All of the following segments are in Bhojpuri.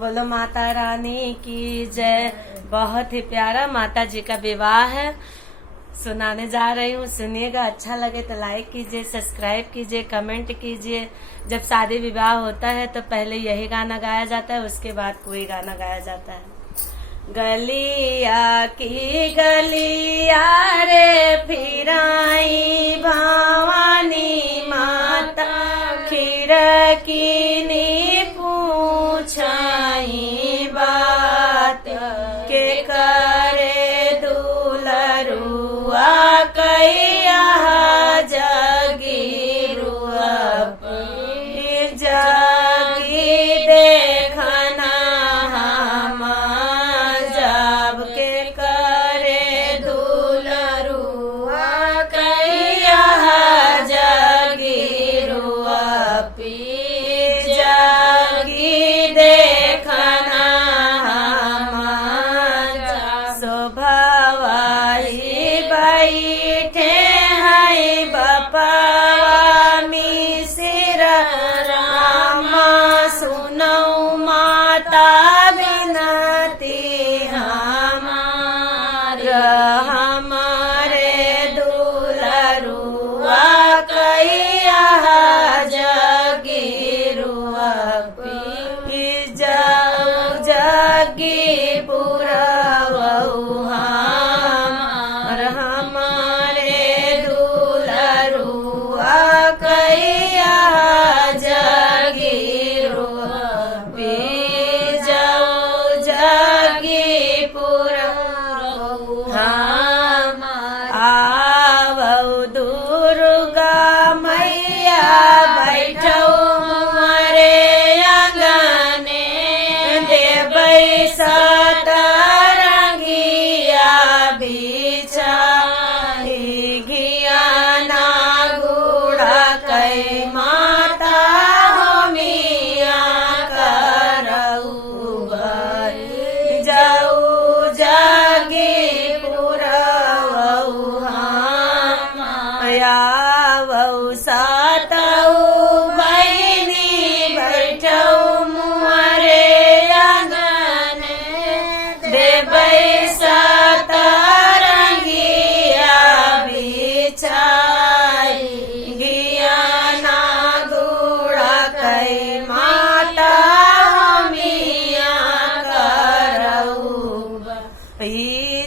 बोलो माता रानी की जय। बहुत ही प्यारा माता जी का विवाह है, सुनाने जा रही हूँ। सुनिएगा, अच्छा लगे तो लाइक कीजिए, सब्सक्राइब कीजिए, कमेंट कीजिए। जब शादी विवाह होता है तो पहले यही गाना गाया जाता है, उसके बाद कोई गाना गाया जाता है। गलिया की गलिया रे फिराई भवानी माता, खिड़की ने पूछाई बात के करे दुलरुआ कैया जगी रुआ जगी देखना हम जब के करे दुलरुआ कैया जगी रुआ जगी देखना हम शोभवाई बैठे हैं बपवा मिसिर राम, सुनो माता बिनती हमार, हमारे दुलरुआ कैया जगी रुआ जगी पुरवऊ हमार, हमारे दुलरुआ कैया जगी रुआ जगी पुरवऊ हमार। आवऊ दुर्गा मैया बैठो मोरे अंगने, देबै सतरंगिया बिछाई घिया ना गुड़ा कै माता होमिया करऊ जाऊ जगी पुरवऊ हम, आवऊ सातऊ बहिनी बैठौ मोरे अंगने, देबै सतरंगिया बिछाई घिया ना गुड़ा कै माता होमिया करऊ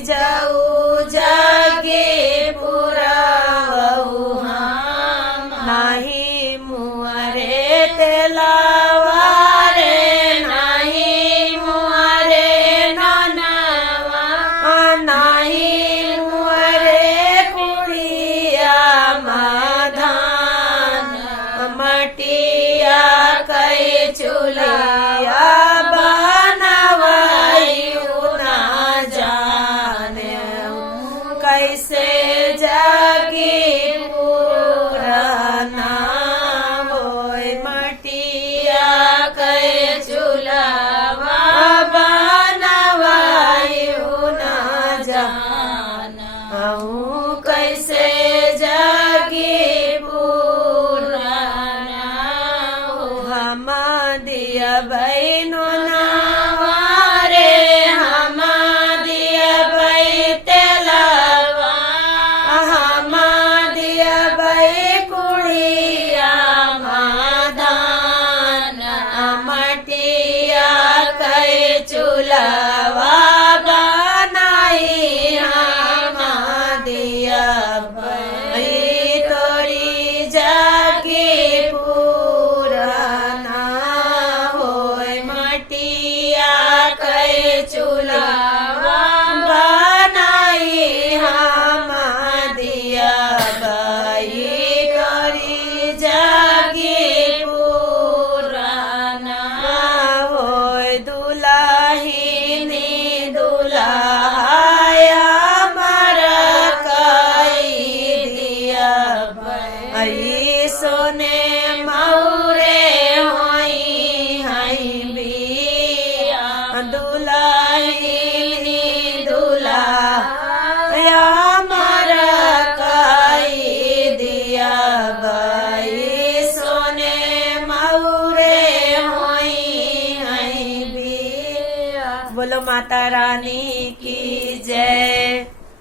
जाऊ जगी पुरवऊ हम। नाही मुअरे तेलावा रे, नाही मुअरे ननवा, नाही मुअरे कुड़िया मधान, मटिया कै चुलिया बनवायु ना जाने, कैसे जगी पुराना होय मटिया कै चुलवा बनवायु ना जाना, कैसे जगी पुराना हम दिया बहनो नावारे, हम दिया बै तेलवा, हम दिया बै कुड़िया मधान, मटिया कै चुलवा बनाई हम दिया बै तोरी जगी पुराना होय मटिया कै चुलवा बनाई हम दिया बै तोरी जगी पुराना होय दुलाहिनी दुल्हाया मर कई दिया बै सोने मौरे होई हई बिया दुलाही बोलो माता रानी की